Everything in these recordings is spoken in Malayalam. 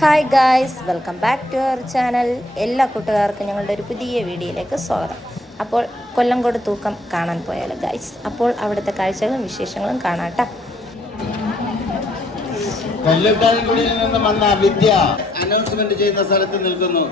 Hi guys welcome back to our channel എല്ലാ കൂട്ടുകാർക്കും ഞങ്ങളുടെ ഒരു പുതിയ വീഡിയോയിലേക്ക് സ്വാഗതം. അപ്പോൾ കൊല്ലം കൊല്ലംകോട് തൂക്കം കാണാൻ പോയാലോ ഗായ്സ് അപ്പോൾ അവിടുത്തെ കാഴ്ചകളും വിശേഷങ്ങളും കാണാട്ടോ കൊല്ലത്താൻകുടിയിൽ നിന്ന് വന്ന വിദ്യ അനൗൺസ്മെന്റ് ചെയ്യുന്ന സ്ഥലത്ത് നിൽക്കുന്നു.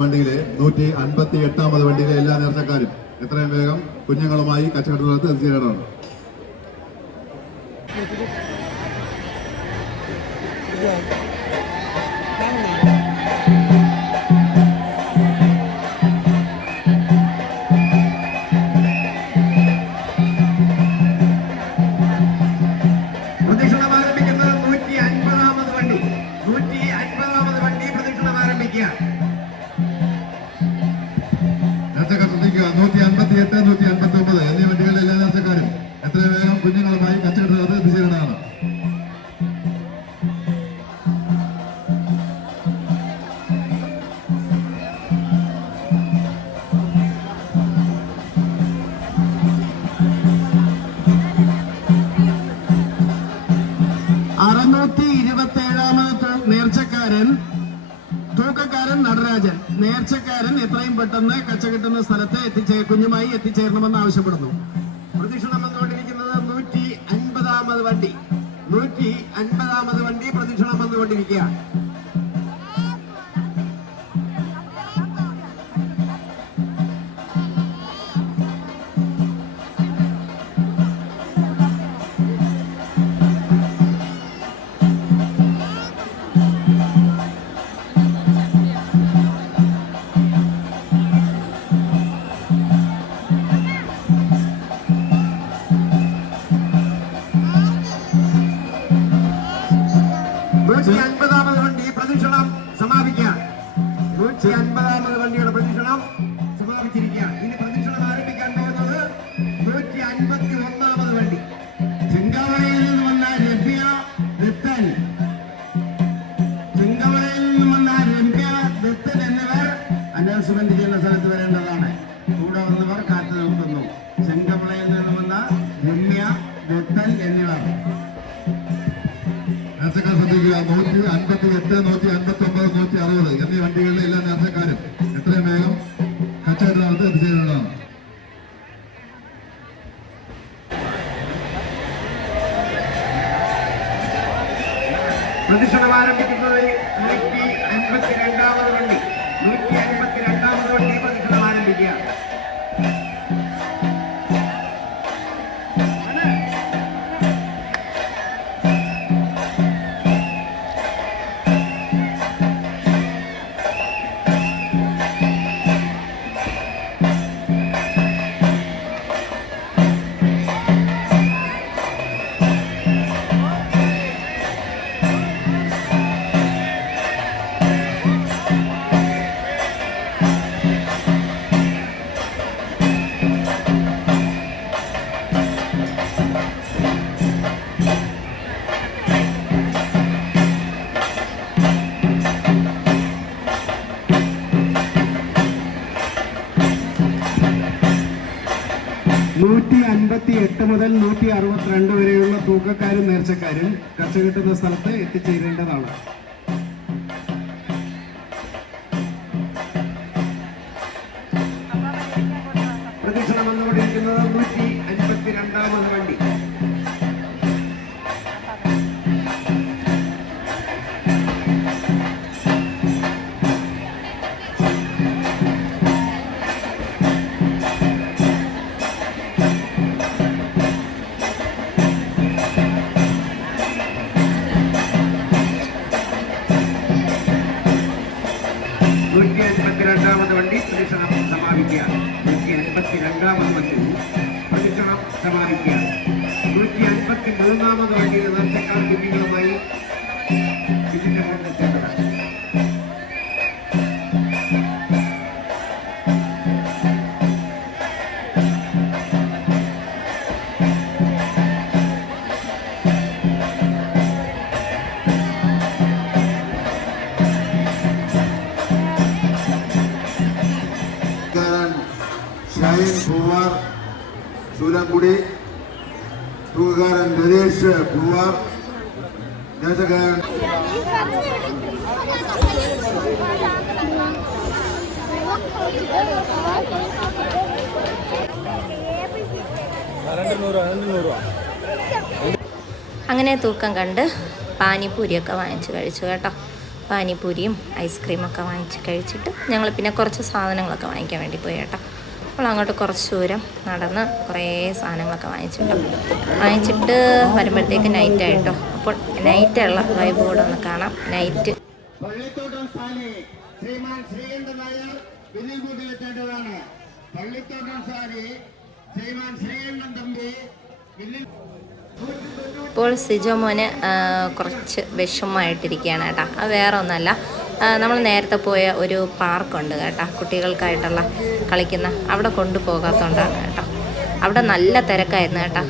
വണ്ടിയിലെ നൂറ്റി അൻപത്തി എട്ടാമത് വണ്ടിയിലെ എല്ലാ നേർച്ചക്കാരും എത്രയും വേഗം കുഞ്ഞുങ്ങളുമായി കച്ചവടത്തിനകത്ത് എത്തിച്ചേരണം. പ്രദക്ഷിണം നടരാജൻ നേർച്ചക്കാരൻ എത്രയും പെട്ടെന്ന് കച്ച കിട്ടുന്ന സ്ഥലത്ത് എത്തിച്ചേ കുഞ്ഞുമായി എത്തിച്ചേരണമെന്ന് ആവശ്യപ്പെടുന്നു. പ്രദക്ഷിണം വന്നുകൊണ്ടിരിക്കുന്നത് നൂറ്റി അൻപതാമത് വണ്ടി. നൂറ്റി അൻപതാമത് വണ്ടി പ്രദക്ഷിണം വന്നുകൊണ്ടിരിക്കുക നൂറ്റി അൻപത്തി എട്ട് നൂറ്റി അൻപത്തി ഒമ്പത് നൂറ്റി അറുപത് എന്നീ വണ്ടികളിലെ നൂറ്റി എട്ട് മുതൽ നൂറ്റി അറുപത്തിരണ്ട് വരെയുള്ള തൂക്കക്കാരും നേർച്ചക്കാരും കച്ച കിട്ടുന്ന സ്ഥലത്ത് എത്തിച്ചേരേണ്ടതാണ്. പ്രദക്ഷിണം വന്നുകൊണ്ടിരിക്കുന്നത് നൂറ്റി അൻപത്തി രണ്ടാമത് വണ്ടി. നൂറ്റി അൻപത്തിരണ്ടാമത് വണ്ടി പ്രദക്ഷിണം സമാപിക്കുക. നൂറ്റി അൻപത്തിരണ്ടാമത് വണ്ടി പ്രദക്ഷിണം സമാപിക്കുക. നൂറ്റി അൻപത്തി മൂന്നാമത് വണ്ടിയിൽ നേർച്ചക്കാർ ഷൈൻ പൂവാർ ശൂലംകുടി തൂക്കുകാരൻ രതീഷ് പൂവാർ നേർച്ചക്കാരൻ അങ്ങനെ തൂക്കം കണ്ട് പാനിപ്പൂരിയൊക്കെ വാങ്ങിച്ചു കഴിച്ചു കേട്ടോ. പാനിപൂരിയും ഐസ്ക്രീമൊക്കെ വാങ്ങിച്ച് കഴിച്ചിട്ട് ഞങ്ങൾ പിന്നെ കുറച്ച് സാധനങ്ങളൊക്കെ വാങ്ങിക്കാൻ വേണ്ടി പോയി കേട്ടോ. അപ്പോൾ അങ്ങോട്ട് കുറച്ച് ദൂരം നടന്ന് കുറേ സാധനങ്ങളൊക്കെ വാങ്ങിച്ചിട്ടുണ്ട്. വാങ്ങിച്ചിട്ട് വരുമ്പോഴത്തേക്ക് നൈറ്റ് ആയിട്ടോ. അപ്പോൾ നൈറ്റ് ഉള്ള വൈബ് കൂടെ ഒന്ന് കാണാം. നൈറ്റ് ശ്രീമാൻ ശ്രീകണ്ഠൻ നായർ വില്ലിൽ കൂട്ടിലെത്തേണ്ടതാണ് പള്ളിത്തോട്ടം സ്ഥാനി ശ്രീമാൻ ശ്രീകണ്ഠൻ തമ്പി ഇപ്പോൾ സിജോ മോന് കുറച്ച് വിഷമമായിട്ടിരിക്കുകയാണ് കേട്ടോ. അത് വേറെ ഒന്നല്ല നമ്മൾ നേരത്തെ പോയ ഒരു പാർക്കുണ്ട് കേട്ടോ. കുട്ടികൾക്കായിട്ടുള്ള കളിക്കുന്ന അവിടെ കൊണ്ടുപോകാത്തതുകൊണ്ടാണ് കേട്ടോ. അവിടെ നല്ല തിരക്കായിരുന്നു കേട്ടോ.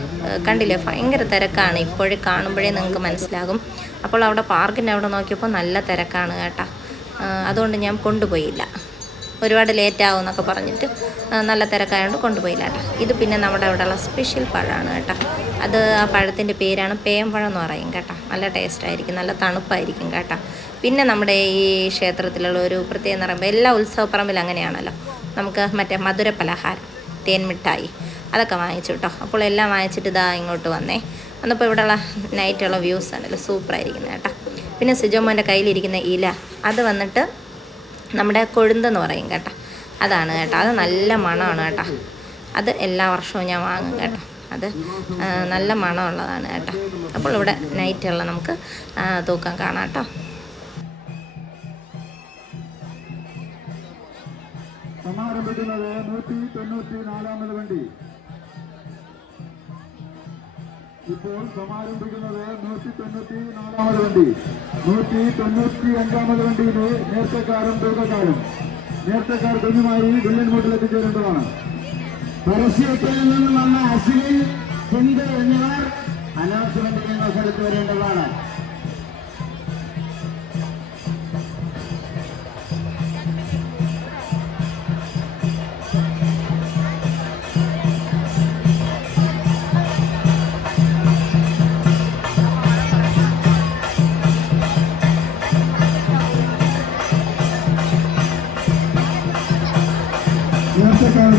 കണ്ടില്ലേ? ഭയങ്കര തിരക്കാണ്. ഇപ്പോഴും കാണുമ്പോഴേ നിങ്ങൾക്ക് മനസ്സിലാകും. അപ്പോൾ അവിടെ പാർക്കിന്റെ അവിടെ നോക്കിയപ്പോൾ നല്ല തിരക്കാണ് കേട്ടോ. അതുകൊണ്ട് ഞാൻ കൊണ്ടുപോയില്ല. ഒരുപാട് ലേറ്റ് ആവും എന്നൊക്കെ പറഞ്ഞിട്ട് നല്ല തിരക്കായതുകൊണ്ട് കൊണ്ടുപോയില്ല കേട്ടോ. ഇത് പിന്നെ നമ്മുടെ അവിടെയുള്ള സ്പെഷ്യൽ പഴമാണ് കേട്ടോ. അത് ആ പഴത്തിന്റെ പേരാണ് പേമ്പഴം എന്ന് പറയും കേട്ടോ. നല്ല ടേസ്റ്റായിരിക്കും നല്ല തണുപ്പായിരിക്കും കേട്ടോ. പിന്നെ നമ്മുടെ ഈ ക്ഷേത്രത്തിലുള്ള ഒരു പ്രത്യേകത എന്ന് പറയുമ്പോൾ എല്ലാ ഉത്സവപ്പറമ്പിലും അങ്ങനെയാണല്ലോ. നമുക്ക് മറ്റേ മധുര പലഹാരം തേൻ മിഠായി അതൊക്കെ വാങ്ങിച്ചു കേട്ടോ. അപ്പോൾ എല്ലാം വാങ്ങിച്ചിട്ട് ഇതാ ഇങ്ങോട്ട് വന്നേ. അന്നപ്പോൾ ഇവിടെയുള്ള നൈറ്റുള്ള വ്യൂസ് ആണല്ലോ സൂപ്പറായിരിക്കുന്നത് കേട്ടോ. പിന്നെ സിജോമോന്റെ കയ്യിലിരിക്കുന്ന ഇല അത് വന്നിട്ട് നമ്മുടെ കൊഴുന്തെന്ന് പറയും കേട്ടോ. അതാണ് കേട്ടോ. അത് നല്ല മണമാണ് കേട്ടോ. അത് എല്ലാ വർഷവും ഞാൻ വാങ്ങും കേട്ടോ. അത് നല്ല മണമുള്ളതാണ് കേട്ടോ. അപ്പോൾ ഇവിടെ നൈറ്റുള്ള നമുക്ക് തൂക്കം കാണാം കേട്ടോ. സമാരംഭിക്കുന്നത് നൂറ്റി തൊണ്ണൂറ്റി നാലാമത് വണ്ടി. ഇപ്പോൾ സമാരംഭിക്കുന്നത് നൂറ്റി തൊണ്ണൂറ്റി നാലാമത് വണ്ടി നൂറ്റി തൊണ്ണൂറ്റി അഞ്ചാമത് വണ്ടിയിലെ നേർച്ചക്കാരും തൂക്കക്കാരും. നേർച്ചക്കാർ കുഞ്ഞുമായി വില്ലൻമൂട്ടിൽ എത്തിച്ചേരേണ്ടതാണ് പരസ്യത്തിൽ നിന്നും വന്ന അശ്വിൻ സിന്ധു എന്നിവർ അനൗൺസ്മെന്റ് ചെയ്യുന്ന സ്ഥലത്ത് വരേണ്ടതാണ്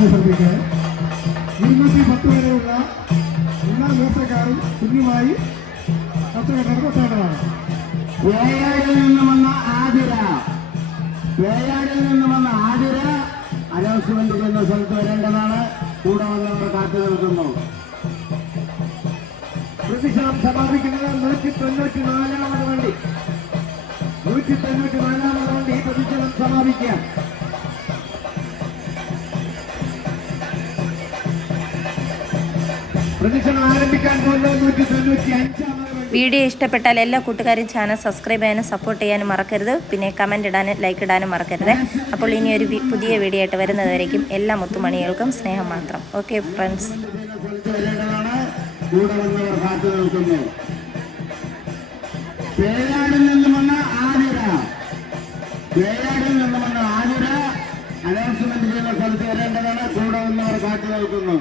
നേർച്ചക്കാരുടെ ശ്രദ്ധിക്കാൻ ഇരുന്നൂറ്റി പത്ത് വരെയുള്ള എല്ലാ ദിവസക്കാരും കുഞ്ഞുമായി കച്ചവടം കൊട്ടേണ്ടതാണ് പേയാടിൽ നിന്നും വന്ന ആതിര. വേയാടിൽ നിന്നും വന്ന ആതിര അനൗൺസ്മെന്റ് ചെയ്യുന്ന സ്ഥലത്ത് വരേണ്ടതാണ്. കൂടെ വന്നവർ കാത്തു നിൽക്കുന്നു. പ്രതിഷേധം സമാപിക്കുന്നത് നൂറ്റി തൊണ്ണൂറ്റി നാലാമത് വണ്ടി നൂറ്റി തൊണ്ണൂറ്റി നാലാമത് വണ്ടി പ്രതിഷേധം സമാപിക്കാം. വീഡിയോ ഇഷ്ടപ്പെട്ടാൽ എല്ലാ കൂട്ടുകാരും ചാനൽ സബ്സ്ക്രൈബ് ചെയ്യാനും സപ്പോർട്ട് ചെയ്യാനും മറക്കരുത്. പിന്നെ കമന്റ് ഇടാനും ലൈക്ക് ഇടാനും മറക്കരുത്. അപ്പോൾ ഇനി ഒരു പുതിയ വീഡിയോ ആയിട്ട് വരുന്നതുവരേക്കും എല്ലാ മുത്തുമണികൾക്കും സ്നേഹം മാത്രം. ഓക്കെ ഫ്രണ്ട്സ് പേരാടിൽ നിന്നും വന്ന ആതിര. പേരാടിൽ നിന്നും വന്ന ആതിര. അനൗൺസ്മെന്റ് ചെയ്യുന്ന സ്ഥലത്ത് വരേണ്ടതാണ്. കൂടെ വന്നവർ കാത്തു നിൽക്കുന്നു.